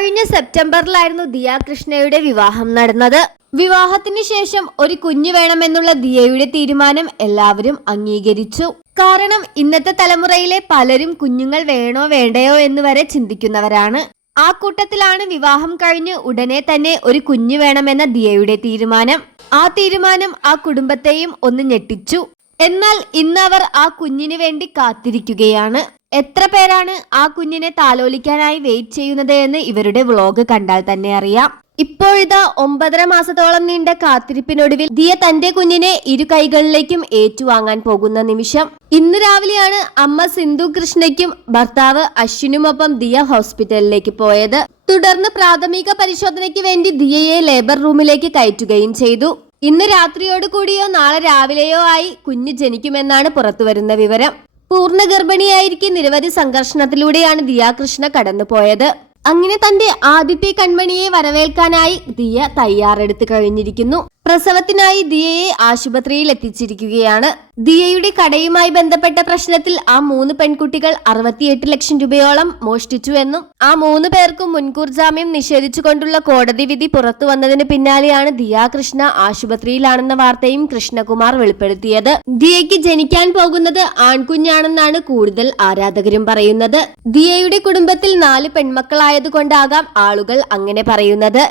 കഴിഞ്ഞ സെപ്റ്റംബറിലായിരുന്നു ദിയ കൃഷ്ണയുടെ വിവാഹം നടന്നത്. വിവാഹത്തിന് ശേഷം ഒരു കുഞ്ഞു വേണമെന്നുള്ള ദിയയുടെ തീരുമാനം എല്ലാവരും അംഗീകരിച്ചു. കാരണം ഇന്നത്തെ തലമുറയിലെ പലരും കുഞ്ഞുങ്ങൾ വേണോ വേണ്ടയോ എന്ന് വരെ ചിന്തിക്കുന്നവരാണ്. ആ കൂട്ടത്തിലാണ് വിവാഹം കഴിഞ്ഞ് ഉടനെ തന്നെ ഒരു കുഞ്ഞു വേണമെന്ന ദിയയുടെ തീരുമാനം. ആ തീരുമാനം ആ കുടുംബത്തെയും ഒന്ന് ഞെട്ടിച്ചു. എന്നാൽ ഇന്ന് അവർ ആ കുഞ്ഞിന് വേണ്ടി കാത്തിരിക്കുകയാണ്. എത്ര പേരാണ് ആ കുഞ്ഞിനെ താലോലിക്കാനായി വെയിറ്റ് ചെയ്യുന്നത് എന്ന് ഇവരുടെ വ്ളോഗ് കണ്ടാൽ തന്നെ അറിയാം. ഇപ്പോഴിതാ 9.5 മാസത്തോളം നീണ്ട കാത്തിരിപ്പിനൊടുവിൽ ദിയ തന്റെ കുഞ്ഞിനെ ഇരു കൈകളിലേക്കും ഏറ്റുവാങ്ങാൻ പോകുന്ന നിമിഷം. ഇന്ന് രാവിലെയാണ് അമ്മ സിന്ധു കൃഷ്ണയ്ക്കും ഭർത്താവ് അശ്വിനുമൊപ്പം ദിയ ഹോസ്പിറ്റലിലേക്ക് പോയത്. തുടർന്ന് പ്രാഥമിക പരിശോധനയ്ക്ക് വേണ്ടി ദിയയെ ലേബർ റൂമിലേക്ക് കയറ്റുകയും ചെയ്തു. ഇന്ന് രാത്രിയോട് കൂടിയോ നാളെ രാവിലെയോ ആയി കുഞ്ഞ് ജനിക്കുമെന്നാണ് പുറത്തുവരുന്ന വിവരം. പൂർണ്ണ ഗർഭിണിയായിരിക്കെ നിരവധി സംഘർഷണത്തിലൂടെയാണ് ദിയ കൃഷ്ണ കടന്നുപോയത്. അങ്ങനെ തന്റെ ആദ്യത്തെ കൺമണിയെ വരവേൽക്കാനായി ദിയ തയ്യാറെടുത്ത് കഴിഞ്ഞിരിക്കുന്നു. പ്രസവത്തിനായി ദിയയെ ആശുപത്രിയിൽ എത്തിച്ചിരിക്കുകയാണ്. ദിയയുടെ കടയുമായി ബന്ധപ്പെട്ട പ്രശ്നത്തിൽ ആ 3 പെൺകുട്ടികൾ 68 ലക്ഷം രൂപയോളം മോഷ്ടിച്ചു എന്നും ആ 3 പേർക്കും മുൻകൂർ ജാമ്യം നിഷേധിച്ചുകൊണ്ടുള്ള കോടതി വിധി പുറത്തു വന്നതിന് പിന്നാലെയാണ് ദിയ കൃഷ്ണ ആശുപത്രിയിലാണെന്ന വാർത്തയും കൃഷ്ണകുമാർ വെളിപ്പെടുത്തിയത്. ദിയയ്ക്ക് ജനിക്കാൻ പോകുന്നത് ആൺകുഞ്ഞാണെന്നാണ് കൂടുതൽ ആരാധകരും പറയുന്നത്. ദിയയുടെ കുടുംബത്തിൽ 4 പെൺമക്കളായതുകൊണ്ടാകാം ആളുകൾ അങ്ങനെ പറയുന്നത്.